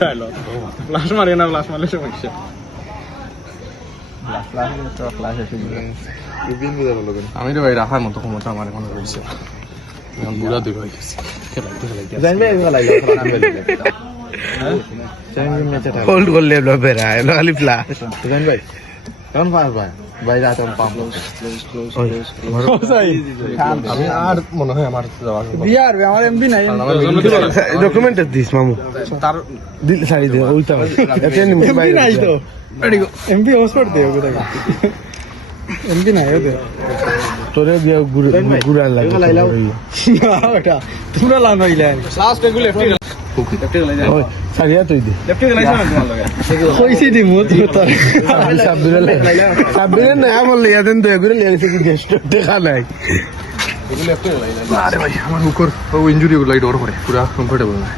চাইলো ফ্লাশ মারি না, ফ্লাশ মারলে সমস্যা। আমি তো ভাই রাখার মতো ক্ষমতা আমার এখন রয়েছে, বুড়া দূর হয়ে গেছে। হোল্ড করলে বেড়ায় খালি প্লাস ভাই কেমন পাস ভাই? ভাই রাত পাম আমি আর মনে হয় আমার বিয়ার আমার এমবি নাই, ডকুমেন্ট দিস মামু তার দিল সারি দে ওইটা এমবি নাই তো, এমবি হসপিটাল দে ওকে দেখা এমবি নাই ওদের তোরে দিয়ে ঘুরা লাগে ওটা তোমরা লান হইলেন লাস্ট এগুলো লেফট ওই সারিয়া তুই দে কইছি দি মুত তো সাবিরে না আমল লিয়া দেন তো এগুলো লিয়া গেছে কি গেস্ট দেখা নাই আরে ভাই আমার মুখর ইঞ্জুরি গুলো লাইট ওর করে পুরা কমফোর্টেবল না।